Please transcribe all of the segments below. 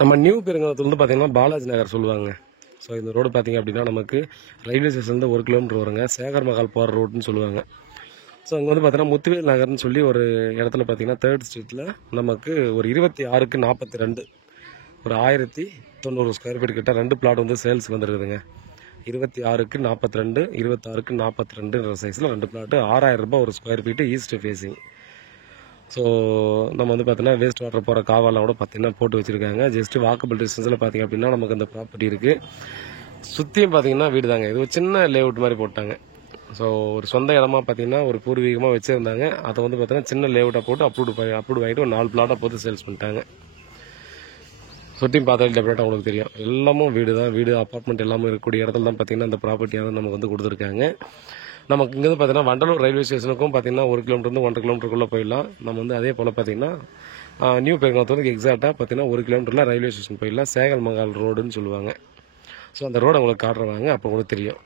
நம்ம நியூ பெருங்குளத்துலேருந்து பார்த்தீங்கன்னா பாலாஜி நகர் சொல்லுவாங்க. ஸோ இந்த ரோடு பார்த்தீங்க அப்படின்னா நமக்கு ரயில்வே ஸ்டேஷன்லேருந்து 1 கிலோமீட்டர் வருங்க. சேகர் மகால் போகிற ரோடுன்னு சொல்லுவாங்க. ஸோ அங்கே வந்து பார்த்தீங்கன்னா முத்துவேல் நகர்னு சொல்லி ஒரு இடத்துல பார்த்தீங்கன்னா 3rd ஸ்ட்ரீட்டில் நமக்கு ஒரு 26க்கு 42 ஒரு 1090 ஸ்கொயர் ஃபீட் கிட்ட 2 பிளாட் வந்து சேல்ஸுக்கு வந்துருக்குதுங்க. 26க்கு 42 26க்கு 42 சைஸில் 2 பிளாட்டு 6000 ரூபாய் ஒரு square feet east facing. So நம்ம வந்து பார்த்தீங்கன்னா வேஸ்ட் வாட்டர் போகிற காவாலாம் கூட பார்த்தீங்கன்னா போட்டு வச்சுருக்காங்க. ஜஸ்ட்டு வாக்கபிள் டிஸ்டன்ஸில் பார்த்தீங்க அப்படின்னா நமக்கு அந்த ப்ராப்பர்ட்டி இருக்குது. சுற்றியும் பார்த்தீங்கன்னா வீடு தாங்க. இது ஒரு சின்ன லேஅவுட் மாதிரி போட்டாங்க. ஸோ ஒரு சொந்த இடமா பார்த்தீங்கன்னா ஒரு பூர்வீகமாக வச்சுருந்தாங்க. அதை வந்து பார்த்தீங்கன்னா சின்ன லேஅவுட்டாக போட்டு அப்ரூவ் வாங்கிட்டு ஒரு 4 பிளாட்டாக போட்டு சேல்ஸ் பண்ணிட்டாங்க. சுற்றியும் பார்த்தாலும் டெஃபினட்டாக உங்களுக்கு தெரியும். எல்லாமும் வீடு தான். வீடு அப்பார்ட்மெண்ட் எல்லாமே இருக்கக்கூடிய இடத்துல தான் பார்த்தீங்கன்னா இந்த ப்ராப்பர்ட்டியாக நமக்கு வந்து கொடுத்துருக்காங்க. நமக்கு இங்கே பார்த்தீங்கன்னா வண்டலூர் ரயில்வே ஸ்டேஷனுக்கும் பார்த்தீங்கன்னா 1 கிலோமீட்டர் 1.5 கிலோமீட்டருக்குள்ளே போயிடலாம். நம்ம வந்து அதே போல் பார்த்தீங்கன்னா நியூ பெருங்குளத்தூருக்கு எக்ஸாக்டாக பார்த்தீங்கன்னா 1 கிலோமீட்டரில் ரயில்வே ஸ்டேஷன் போயிடலாம். சேகர் மகால் ரோடுன்னு சொல்லுவாங்க. ஸோ அந்த ரோடு உங்களுக்கு காட்டுறாங்க, அப்போ உங்களுக்கு தெரியும்.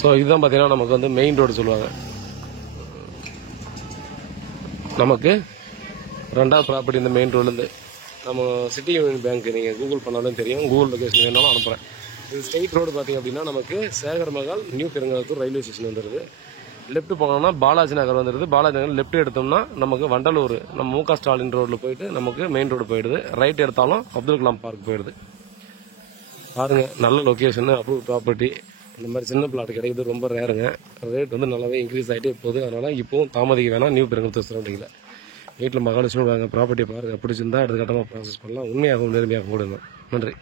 ஸோ இதுதான் பார்த்தீங்கன்னா நமக்கு வந்து மெயின் ரோடு சொல்லுவாங்க. நமக்கு 2வது ப்ராப்பர்ட்டி இந்த மெயின் ரோட்லேருந்து நம்ம சிட்டி யூனியன் பேங்க் நீங்கள் கூகுள் பண்ணாலும் தெரியும். கூகுள் லொகேஷன் வேணாலும் அனுப்புகிறேன். இது ஸ்ட்ரெயிட் ரோடு பார்த்திங்க அப்படின்னா நமக்கு Sekar Mahal new Perungalathur railway station வந்துடுது. லெஃப்ட் போனோம்னா பாலாஜி நகர் வந்துடுது. பாலாஜி நகர் லெஃப்ட் எடுத்தோம்னா நமக்கு வண்டலூர் நம்ம மு.க. ஸ்டாலின் ரோட்டில் போயிட்டு நமக்கு மெயின் ரோடு போயிடுது. ரைட் எடுத்தாலும் அப்துல் கலாம் பார்க் போயிடுது. பாருங்கள், நல்ல லொக்கேஷனு, அப்ரூவ் ப்ராப்பர்ட்டி. இந்த மாதிரி சின்ன பிளாட் கிடைக்கிறது ரொம்ப ரேருங்க. ரேட் வந்து நல்லாவே இன்க்ரீஸ் ஆகிட்டே போகுது. அதனால் இப்போவும் தாமதிக்க வேணாம். நியூ பெருங்குளத்தூர் சரௌண்டிங்கில் வீட்டில் மகாலட்சுமி வாங்க ப்ராப்பர்ட்டி பாருங்கள். பிடிச்சிருந்தா அடுத்த கட்டமாக ப்ராசஸ் பண்ணலாம். உண்மையாகவும் நேர்மையாகவும் கொடுங்க. நன்றி.